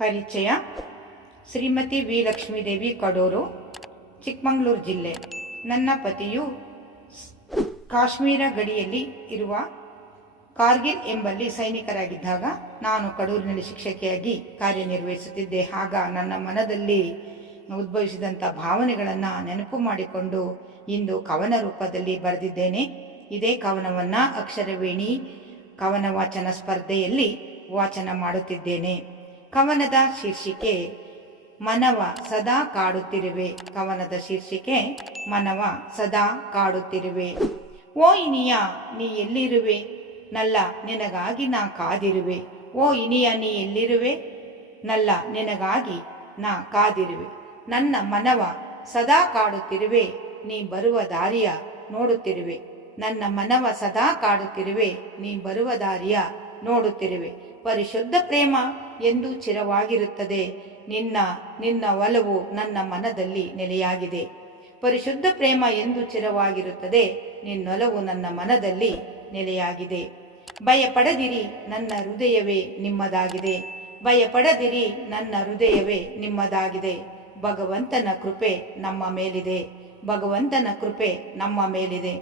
ಪರಿಚಯ. ಶ್ರೀಮತಿ ವಿ ಲಕ್ಷ್ಮೀದೇವಿ ಕಡೂರು, ಚಿಕ್ಕಮಗಳೂರು ಜಿಲ್ಲೆ. ನನ್ನ ಪತಿಯು ಕಾಶ್ಮೀರ ಗಡಿಯಲ್ಲಿ ಇರುವ ಕಾರ್ಗಿಲ್ ಎಂಬಲ್ಲಿ ಸೈನಿಕರಾಗಿದ್ದಾಗ ನಾನು ಕಡೂರಿನಲ್ಲಿ ಶಿಕ್ಷಕಿಯಾಗಿ ಕಾರ್ಯನಿರ್ವಹಿಸುತ್ತಿದ್ದೆ. ಆಗ ನನ್ನ ಮನದಲ್ಲಿ ಉದ್ಭವಿಸಿದಂಥ ಭಾವನೆಗಳನ್ನು ನೆನಪು ಮಾಡಿಕೊಂಡು ಇಂದು ಕವನ ರೂಪದಲ್ಲಿ ಬರೆದಿದ್ದೇನೆ. ಇದೇ ಕವನವನ್ನು ಅಕ್ಷರವೇಣಿ ಕವನ ವಾಚನ ಸ್ಪರ್ಧೆಯಲ್ಲಿ ವಾಚನ ಮಾಡುತ್ತಿದ್ದೇನೆ. ಕವನದ ಶೀರ್ಷಿಕೆ ಮನವ ಸದಾ ಕಾಡುತ್ತಿರುವೆ. ಕವನದ ಶೀರ್ಷಿಕೆ ಮನವ ಸದಾ ಕಾಡುತ್ತಿರುವೆ. ಓ ಇನಿಯ ನೀ ಎಲ್ಲಿರುವೆ, ನಲ್ಲ ನಿನಗಾಗಿ ನಾ ಕಾದಿರುವೆ. ಓ ಇನಿಯ ನೀ ಎಲ್ಲಿರುವೆ, ನಲ್ಲ ನಿನಗಾಗಿ ನಾ ಕಾದಿರುವೆ. ನನ್ನ ಮನವ ಸದಾ ಕಾಡುತ್ತಿರುವೆ, ನೀ ಬರುವ ದಾರಿಯ ನೋಡುತ್ತಿರುವೆ. ನನ್ನ ಮನವ ಸದಾ ಕಾಡುತ್ತಿರುವೆ, ನೀ ಬರುವ ದಾರಿಯ ನೋಡುತ್ತಿರುವೆ. ಪರಿಶುದ್ಧ ಪ್ರೇಮ ಎಂದು ಚಿರವಾಗಿರುತ್ತದೆ, ನಿನ್ನ ಒಲವು ನನ್ನ ಮನದಲ್ಲಿ ನೆಲೆಯಾಗಿದೆ. ಪರಿಶುದ್ಧ ಪ್ರೇಮ ಎಂದು ಚಿರವಾಗಿರುತ್ತದೆ, ನಿನ್ನೊಲವು ನನ್ನ ಮನದಲ್ಲಿ ನೆಲೆಯಾಗಿದೆ. ಭಯಪಡದಿರಿ, ನನ್ನ ಹೃದಯವೇ ನಿಮ್ಮದಾಗಿದೆ. ಭಯಪಡದಿರಿ, ನನ್ನ ಹೃದಯವೇ ನಿಮ್ಮದಾಗಿದೆ. ಭಗವಂತನ ಕೃಪೆ ನಮ್ಮ ಮೇಲಿದೆ. ಭಗವಂತನ ಕೃಪೆ ನಮ್ಮ ಮೇಲಿದೆ.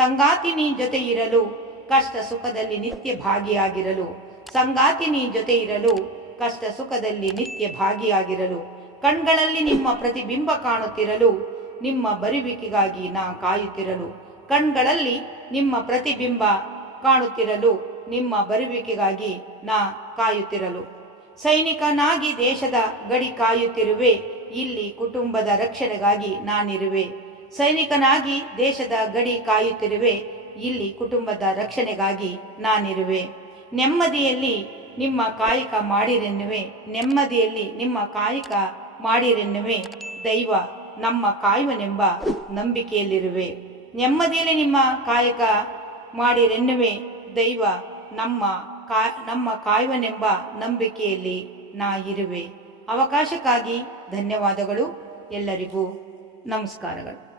ಸಂಗಾತಿ ನೀ ಜೊತೆ ಇರಲು, ಕಷ್ಟ ಸುಖದಲ್ಲಿ ನಿತ್ಯ ಭಾಗಿಯಾಗಿರಲು. ಸಂಗಾತಿ ನೀ ಜೊತೆ ಇರಲು, ಕಷ್ಟ ಸುಖದಲ್ಲಿ ನಿತ್ಯ ಭಾಗಿಯಾಗಿರಲು. ಕಣ್ಗಳಲ್ಲಿ ನಿಮ್ಮ ಪ್ರತಿಬಿಂಬ ಕಾಣುತ್ತಿರಲು, ನಿಮ್ಮ ಬರುವಿಕೆಗಾಗಿ ನಾ ಕಾಯುತ್ತಿರಲು. ಕಣ್ಗಳಲ್ಲಿ ನಿಮ್ಮ ಪ್ರತಿಬಿಂಬ ಕಾಣುತ್ತಿರಲು, ನಿಮ್ಮ ಬರುವಿಕೆಗಾಗಿ ನಾ ಕಾಯುತ್ತಿರಲು. ಸೈನಿಕನಾಗಿ ದೇಶದ ಗಡಿ ಕಾಯುತ್ತಿರುವೆ, ಇಲ್ಲಿ ಕುಟುಂಬದ ರಕ್ಷಣೆಗಾಗಿ ನಾನಿರುವೆ. ಸೈನಿಕನಾಗಿ ದೇಶದ ಗಡಿ ಕಾಯುತ್ತಿರುವೆ, ಇಲ್ಲಿ ಕುಟುಂಬದ ರಕ್ಷಣೆಗಾಗಿ ನಾನಿರುವೆ. ನೆಮ್ಮದಿಯಲ್ಲಿ ನಿಮ್ಮ ಕಾಯಕ ಮಾಡಿರೆನ್ನುವೆ. ನೆಮ್ಮದಿಯಲ್ಲಿ ನಿಮ್ಮ ಕಾಯಕ ಮಾಡಿರೆನ್ನುವೆ. ದೈವ ನಮ್ಮ ಕಾಯುವನೆಂಬ ನಂಬಿಕೆಯಲ್ಲಿರುವೆ. ನೆಮ್ಮದಿಯಲ್ಲಿ ನಿಮ್ಮ ಕಾಯಕ ಮಾಡಿರೆನ್ನುವೆ. ದೈವ ನಮ್ಮ ಕಾಯುವನೆಂಬ ನಂಬಿಕೆಯಲ್ಲಿ ನಾ ಇರುವೆ. ಅವಕಾಶಕ್ಕಾಗಿ ಧನ್ಯವಾದಗಳು. ಎಲ್ಲರಿಗೂ ನಮಸ್ಕಾರಗಳು.